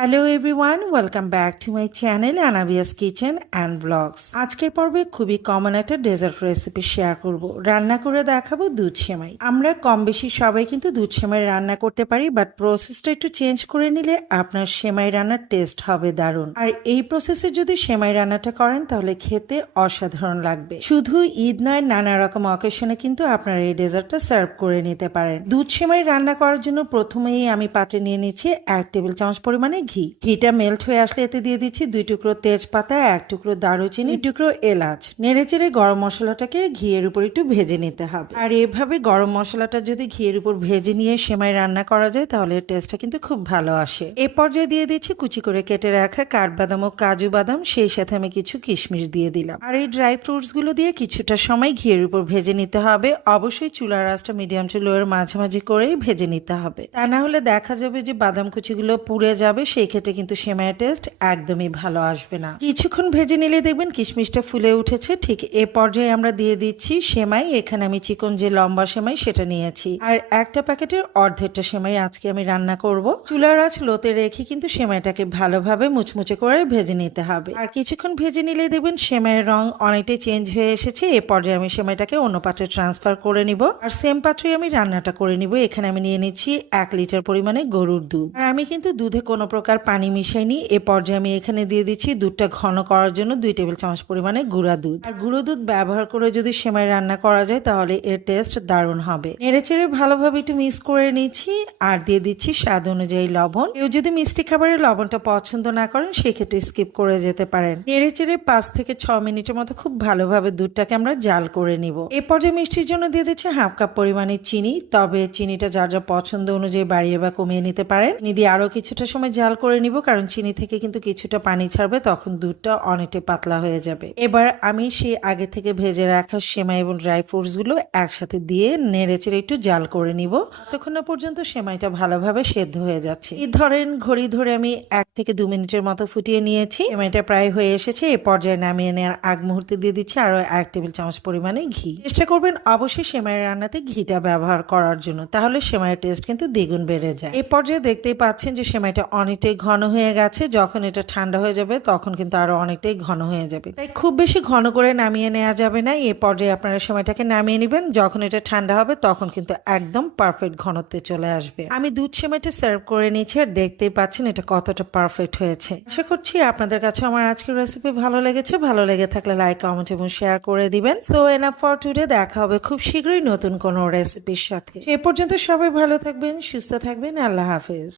Hello everyone, welcome back to my channel Anabia's kitchen and blogs. আজকের পর্বে খুবই common একটা ডেজার্ট রেসিপি শেয়ার করব। রান্না করে দেখাবো দুধ সেমাই। আমরা কম বেশি সবাই কিন্তু দুধ সেমাই রান্না করতে পারি, বাট প্রসেসটা একটু চেঞ্জ করে নিলে আপনার সেমাই রান্নার টেস্ট হবে দারুণ। আর এই প্রসেসে যদি সেমাই রান্নাটা করেন তাহলে খেতে অসাধারণ লাগবে। শুধু ঈদ নয়, নানা রকম অকেশনে কিন্তু আপনারা এই ডেজার্টটা সার্ভ করে নিতে পারেন। দুধ সেমাই রান্না করার জন্য প্রথমেই আমি পাত্রে নিয়ে নিচ্ছি 1 টেবিল চামচ পরিমাণে ঘিটা মেল্ট হয়ে আসলে এতে দিয়ে দিচ্ছি 2 টুকরো তেজপাতা, 1 টুকরো দারুচিনি, 2 টুকরো এলাচ। নেড়েচেড়ে গরম মশলাটাকে ঘিয়ের উপর একটু ভেজে নিতে হবে। আর এভাবে গরম মশলাটা যদি ঘিয়ের উপর ভেজে নিয়ে সেমাই রান্না করা যায় তাহলে টেস্টটা কিন্তু খুব ভালো আসে। এ পর্যায়ে দিয়ে দিচ্ছি কুচি করে কেটে রাখা কাঠবাদাম ও কাজু বাদাম, সেই সাথে আমি কিছু কিশমিশ দিয়ে দিলাম। আর এই ড্রাই ফ্রুটস গুলো দিয়ে কিছুটা সময় ঘিয়ের উপর ভেজে নিতে হবে। অবশ্যই চুলার আঁচটা মিডিয়াম টু লোয়ের মাঝামাঝি করেই ভেজে নিতে হবে, তা না হলে দেখা যাবে যে বাদাম কুচিগুলো পুড়ে যাবে, সেই ক্ষেত্রে কিন্তু সেমাইয়ের টেস্ট একদমই ভালো আসবে না। কিছুক্ষণ ভেজে নিলে দেখবেন কিশমিশটা ফুলে উঠেছে। ঠিক এ পর্যায়ে আমরা দিয়ে দিচ্ছি সেমাই। এখানে আমি চিকন যে লম্বা সেমাই সেটা নিয়েছি, আর একটা প্যাকেটের অর্ধেকটা সেমাই আজকে আমি রান্না করব। চুলার আঁচ লোতে রেখে কিন্তু সেমাইটাকে ভালোভাবে মুচমুচে করে ভেজে নিতে হবে। আর কিছুক্ষণ ভেজে নিলে দেখবেন সেমাইয়ের রং অনেকটাই চেঞ্জ হয়ে এসেছে। এ পর্যায়ে আমি সেমাইটাকে অন্য পাত্রে ট্রান্সফার করে নিব, আর সেম পাত্রে আমি রান্নাটা করে নিব। এখানে আমি নিয়ে নিচ্ছি 1 লিটার পরিমাণে গরুর দুধ। আর আমি কিন্তু দুধে কোনো প্রকার পানি মিশাইনি। এ পর্যায়ে আমি এখানে দিয়ে দিচ্ছি দুধটা ঘন করার জন্য 2 টেবিল চামচ পরিমাণে গুঁড়া দুধ। আর গুঁড়ো দুধ ব্যবহার করে যদি সেমাই রান্না করা যায় তাহলে এর টেস্ট দারুণ হবে। নেড়েচেড়ে ভালোভাবে একটু মিক্স করে নিচ্ছি, আর দিয়ে দিচ্ছি স্বাদ অনুযায়ী লবণ। কেউ যদি মিষ্টি খাবারের লবণটা পছন্দ না করেন সেক্ষেত্রে স্কিপ করে যেতে পারেন। নেড়েচেড়ে 5 থেকে 6 মিনিটের মতো খুব ভালোভাবে দুধটাকে আমরা জাল করে নিব। এ পর্যায়ে মিষ্টির জন্য দিয়ে দিচ্ছি 1/2 কাপ পরিমাণে চিনি, তবে চিনিটা যার যার পছন্দ অনুযায়ী বাড়িয়ে বা কমিয়ে নিতে পারেন। চিনি দিয়ে আরো কিছুটা সময় জাল করে নিব, কারণ চিনি থেকে কিন্তু কিছুটা পানি ছাড়বে, তখন দুধটা অনেকটাই পাতলা হয়ে যাবে। এবার আমি সেই আগে থেকে ভেজে রাখা সেমাই এবং ড্রাই ফ্রুটস গুলো একসাথে দিয়ে নেড়েচেড়ে একটু জাল করে নিব, ততক্ষণ না পর্যন্ত সেমাইটা ভালোভাবে সেদ্ধ হয়ে যাচ্ছে। এই ধরেন ঘড়ি ধরে আমি 1 থেকে 2 মিনিটের মতো ফুটিয়ে নিয়েছি। সেমাইটা প্রায় হয়ে এসেছে। এই পর্যায়ে নামিয়ে নেওয়ার আগ মুহূর্তে দিয়ে দিচ্ছি আরো 1 টেবিল চামচ পরিমাণে ঘি। চেষ্টা করবেন অবশ্যই সেমাইয়ের রান্নাতে ঘিটা ব্যবহার করার জন্য, তাহলে সেমাইয়ের টেস্ট কিন্তু দ্বিগুণ বেড়ে যায়। এই পর্যায়ে দেখতেই পাচ্ছেন যে সেমাইটা অনেকটাই ঘন হয়ে গেছে। যখন এটা ঠান্ডা হয়ে যাবে তখন কিন্তু আরো অনেকটাই ঘন হয়ে যাবে, তাই খুব বেশি ঘন করে নামিয়ে নেওয়া যাবে না। এই পর্যায়ে আপনারা সেমাইটাকে নামিয়ে নেবেন। যখন এটা ঠান্ডা হবে তখন কিন্তু একদম পারফেক্ট ঘনত্বে চলে আসবে। আমি দুধ সেমাইটা সার্ভ করে নিয়েছি, আর দেখতেই পাচ্ছেন এটা কতটা পারফেক্ট হয়েছে। আশা করছি আপনাদের কাছে আমার আজকের রেসিপি ভালো লেগেছে। ভালো লেগে থাকলে লাইক, কমেন্ট এবং শেয়ার করে দিবেন। So enough for today. দেখা হবে খুব শীঘ্রই নতুন কোনো রেসিপির সাথে। এ পর্যন্ত সবাই ভালো থাকবেন, সুস্থ থাকবেন। আল্লাহ হাফেজ।